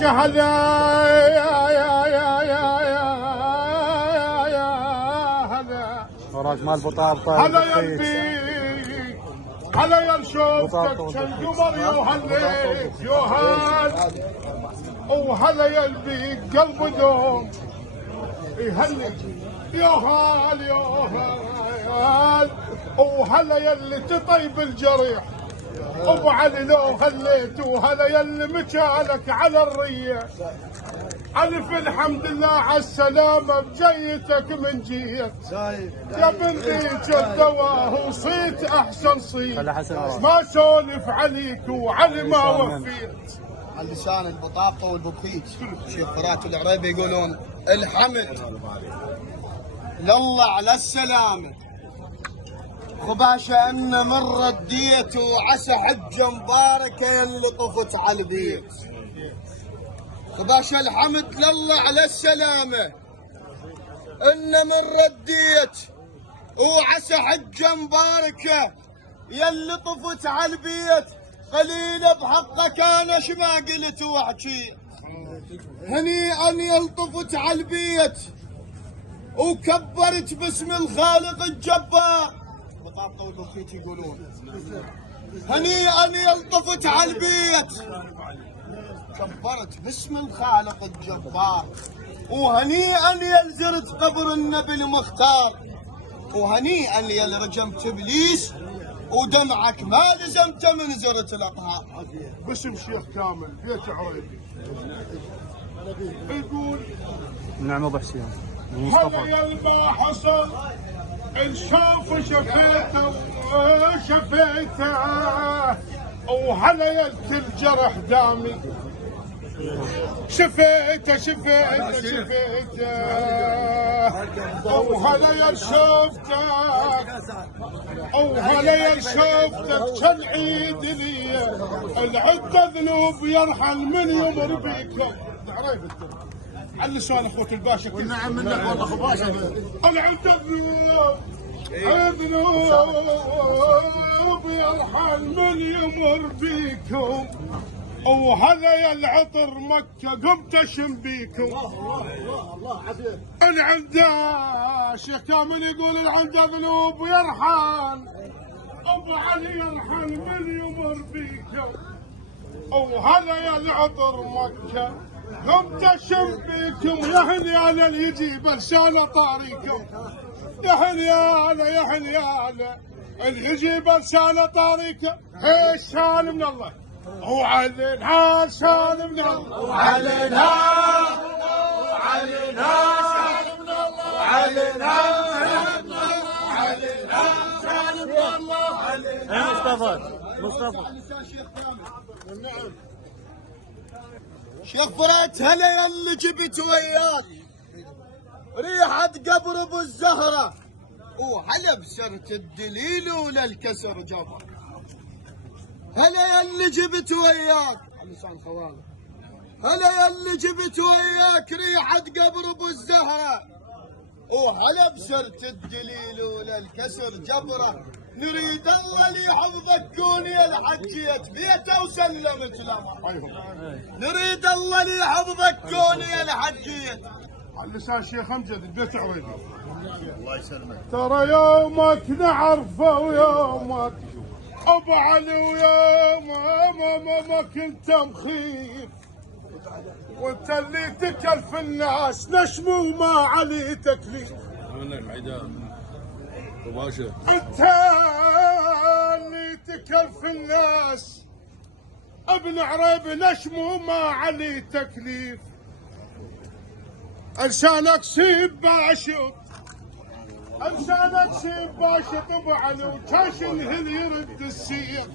باشا هلا يا هلا وراك مال بطابطه هلا يا البيك هلا يا شوفتك كان قمر يوهليك يوهل وهلا يا البيك قلب دوم يهلك يوهل يوهل وهلا يا اللي تطيب الجريح ابو علي لو هليت وهلا يا اللي مجالك على الريه الف الحمد لله على السلامه بجيتك من جيت يا بنتي الدواه وصيت احسن صيت ما سولف عليك وعلي ما وفيت على لسان البطاطا والبوكيت شيخ فرات العريبي يقولون الحمد لله على السلامه خباشة ان من رديت وعسى حجة مباركة يلي طفت على البيت خباشة الحمد لله على السلامة ان من رديت وعسى حجة مباركة يلي طفت على البيت قليل بحقك انا شما قلت وحكيت هنيئا يلطفت على البيت وكبرت باسم الخالق الجبار بطاطا والبخيت يقولون هنيئا يلطفت على البيت كبرت باسم الخالق الجبار وهنيئا يلزرت قبر النبي المختار وهنيئا يل رجمت ابليس ودمعك ما لزمت من زرة الاطهار باسم شيخ كامل بيت عريبي يقول نعم ابو حسين هلا يا ما حصل نشوف شفيته وشفيته وهلا يا الجرح دامي شفيته شفيته شفيته وهلا يا شوفتك وهلا يا شوفتك كان عيد لي العدة ذنوب يرحل من يمر بيكم على لسان اخوة الباشا نعم منك والله اخو باشا العدة ذنوب يرحل من يمر بيكم وهذا يا العطر مكة قمت اشم بيكم العنده شيخ كامل يقول العنده ذنوب يرحل ابو علي يرحل من يمر بيكم وهذا يا العطر مكة قمت اشم بيكم يا هنيانا اللي يجيب لسانه طاريكم يا هنيانا يا هنيانا اللي يجيب لسانه طاريكم هي شان من الله وعلينا شان من الله وعلينا وعلينا شان من الله وعلينا وعلينا شان من الله وعلينا مصطفى نعم شيخ فرات هلا يلي جبت وياك ريحة قبر ابو الزهرة وهلا بسرت الدليل ولا الكسر جبر هلا يلي جبت وياك لسان خوالك هلا يلي جبت وياك ريحة قبر ابو الزهرة وهلا بسرت الدليل ولا الكسر جبره نريد الله اللي يحفظك كوني الحجيت بيته وسلمت له نريد الله اللي يحفظك كوني الحجيت على لسان شيخ امجد البيت عريبي الله يسلمك ترى يومك نعرفه ويومك ابو علي ويوم ما كنت مخيف وانت اللي تكلف الناس نشمو ما علي تكليف منك عيدان مباشر انت اللي تكلف الناس ابن عريبي نشمو ما علي تكليف لسانك سيب باشط لسانك سيب باشط ابو علي وكاش الهل يرد السيف